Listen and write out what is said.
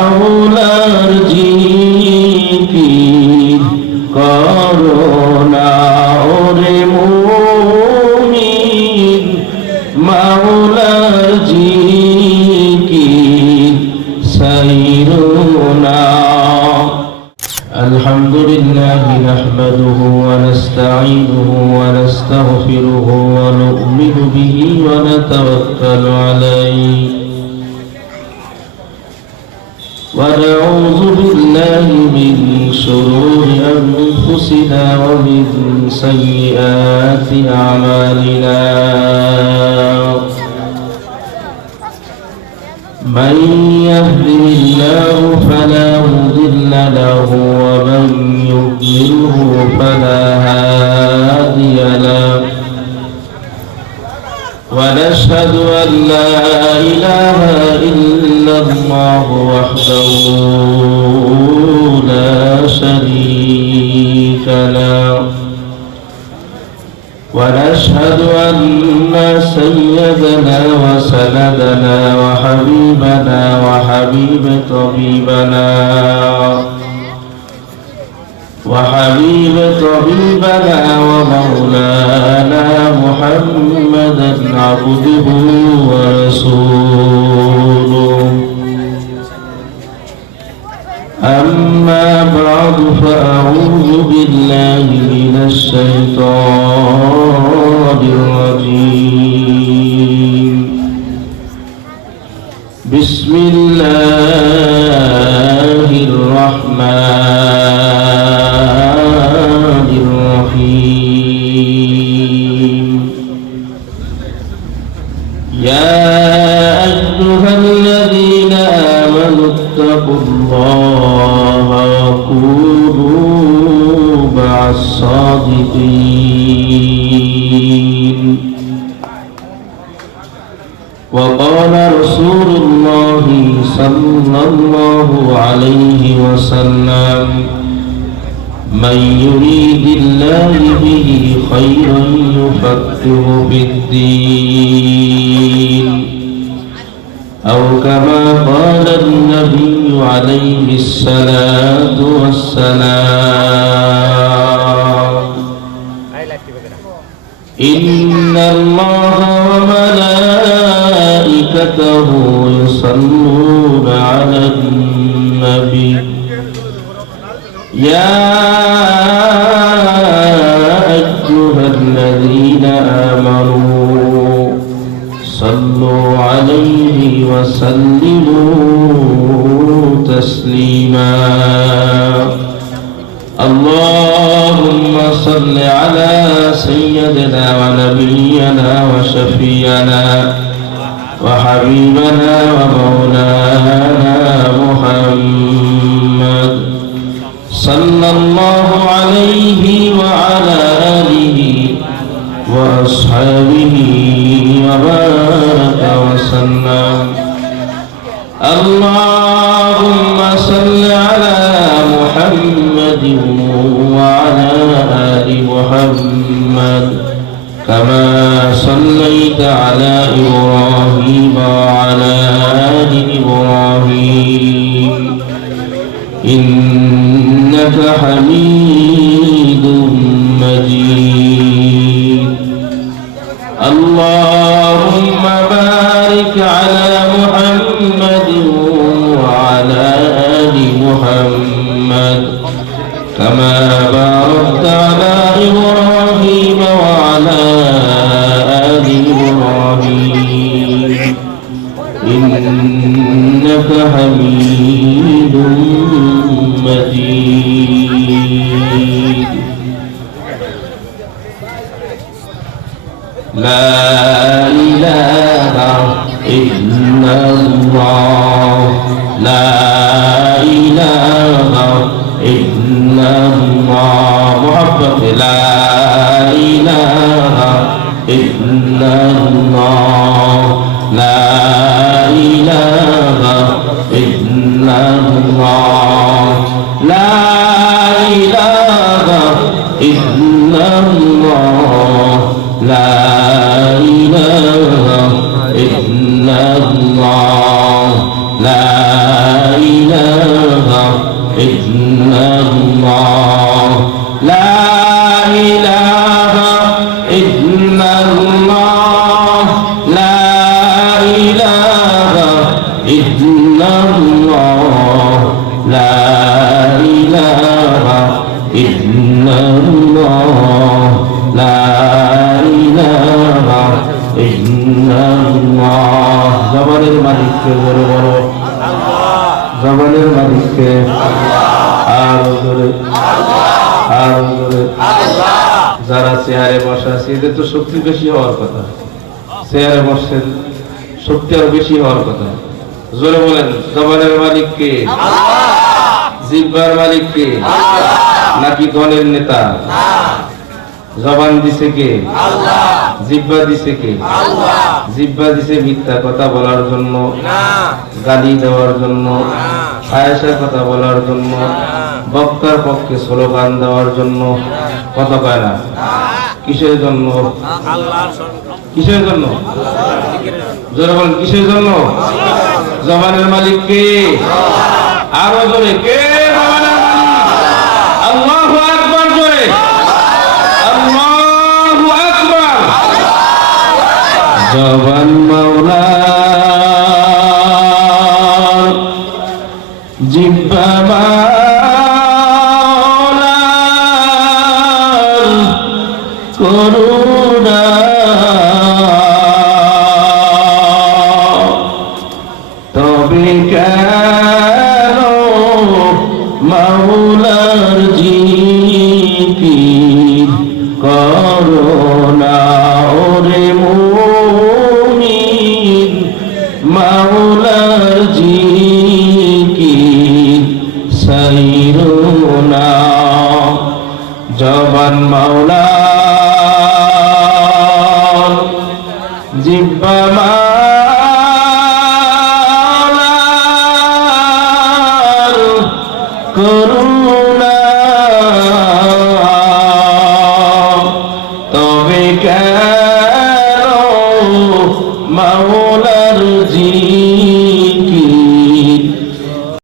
মাওলার জিকির করোনা ওরে মুমিন মাওলার জিকির সাইরুনা الحمد لله نحمده ونستعينه ونستغفره ونؤمن به ونتوكل عليه ونعوذ بالله من شرور أنفسنا ومن سيئات أعمالنا من يهده الله فلا مضل له ومن يضلله فلا هادي له ونشهد أن لا إله إلا الله وحده لا شريك له ونشهد أن سيدنا وسندنا وحبيبنا وحبيب طبيبنا ومولانا محمدا عبده ورسوله أما بعد فأعوذ بالله من الشيطان الرجيم بسم الله الرحمن الرحيم يا أيها الذين آمنوا اتقوا الله وكونوا مع الصادقين وقال رسول الله صلى الله عليه وسلم من يريد الله به خيرا يفقهه في الدين أو كما قال النبي عليه الصلاة والسلام إن الله وملائكته يصلون على النبي يا أيها الذين آمنوا صلوا عليه وسلموا تسليما اللهم صل على سيدنا ونبينا وشفينا وحبيبنا ومولانا محمد صلى الله عليه وعلى آله وأصحابه وبارك وسلم اللهم صل على محمد وعلى آل محمد كما صليت على إبراهيم وعلى آل إبراهيم إنك حميد مجيد اللهم بارك على محمد وعلى آل محمد كما باركت على إبراهيم وعلى آل إبراهيم إنك حميد مجيد لا إله إلا الله لا إله إلا الله محبة لا إله إلا الله لا إله إلا الله لا إله إلا الله لا إله إلا الله لا إله ইল্লাল্লাহ লা ইলাহা ইল্লাল্লাহ লা ইলাহা ইল্লাল্লাহ। জবানের মালিককে বড় বড়, জবানের মালিককে আরো জোরে, আরো জোরে। যারা চেয়ারে বসা আছে এদের তো শক্তি বেশি হওয়ার কথা, চেয়ারে বসছেন শক্তি আরো বেশি হওয়ার কথা। জোরে বলেন, জবানের মালিককে, জিহ্বার মালিককে, নাকি দলের নেতা? জবান দিছে কে? জিহ্বা দিছে কে? জিহ্বা দিছে মিথ্যা কথা বলার জন্য, গালি দেওয়ার জন্য, আয়েশার কথা বলার জন্য, বক্তার পক্ষে স্লোগান দেওয়ার জন্য। কথা কয় না? কিসের জন্য? কিসের জন্য? জোরে বলেন, কিসের জন্য? জবানের মালিক কে? আরো জোরে, কে জবানের মালিক? আল্লাহু আকবার, জোরে আল্লাহু আকবার। জবান মাওলা, জিহ্বা মাওলা, করুণা তবে কেন মাওলার জিকির করোনা ওরে মুমিন, মাওলার জিকির সাইরোনা। জবান মাওলা, জিহ্বা মাওলার করুণা